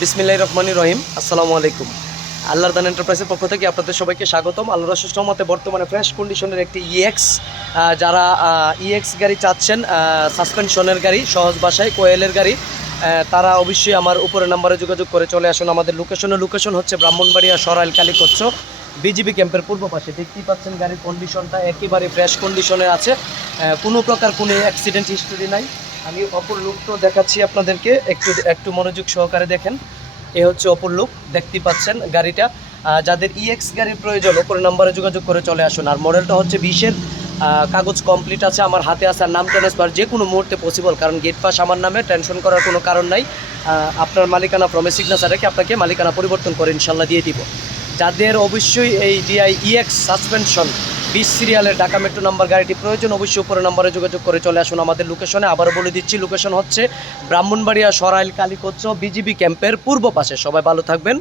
বিসমিল্লাহির রহমানির রহিম। আসসালামু আলাইকুম। আল্লাহর দান এন্টারপ্রাইজের পক্ষ থেকে আপনাদের সবাইকে স্বাগতম। আল্লাহর অশেষ রহমতে বর্তমানে ফ্রেশ কন্ডিশনের একটি ইএক্স, যারা ইএক্স গাড়ি চাচ্ছেন, সাসপেনশনের গাড়ি, সহজ ভাষায় কোয়েলের গাড়ি, তারা অবশ্যই আমার উপরের নাম্বারে যোগাযোগ করে চলে আসুন। আমাদের লোকেশন হচ্ছে ব্রাহ্মণবাড়িয়া সরাইল কালীকচ্ছ বিজিবি ক্যাম্পের পূর্ব পাশে। দেখতেই পাচ্ছেন গাড়ির কন্ডিশনটা একেবারে ফ্রেশ কন্ডিশনে আছে, কোনো প্রকার কোনো অ্যাক্সিডেন্ট হিস্টোরি নাই। আমি অপর লুকটা দেখাচ্ছি আপনাদেরকে, একটু মনোযোগ সহকারে দেখেন। এ হচ্ছে অপর লুক, দেখতেই পাচ্ছেন গাড়িটা। যাদের ইএক্স গাড়ির প্রয়োজন ওপরের নাম্বারে যোগাযোগ করে চলে আসুন। আর মডেলটা হচ্ছে 20-এর, কাগজ কমপ্লিট আছে, আমার হাতে আছে। আর নাম ট্রান্সফার যে কোনো মুহূর্তে পসিবল, কারণ গেট পাস আমার নামে, টেনশন করার কোনো কারণ নাই। আপনার মালিকানা ফর্মে সিগনেচার রেখে আপনাকে মালিকানা পরিবর্তন করে ইনশাল্লাহ দিয়ে দিব। যাদের অবশ্যই এই ডিআই ইএক্স সাসপেনশন 20 সিরিয়ালের ঢাকা মেট্রো নাম্বার গাড়িটি প্রয়োজন, অবশ্যই উপরের নাম্বারে যোগাযোগ করে চলে আসুন আমাদের লোকেশনে। আবারও বলে দিচ্ছি, লোকেশন হচ্ছে ব্রাহ্মণবাড়িয়া সরাইল কালীকচ্ছ বিজিবি ক্যাম্পের পূর্ব পাশে। সবাই ভালো থাকবেন।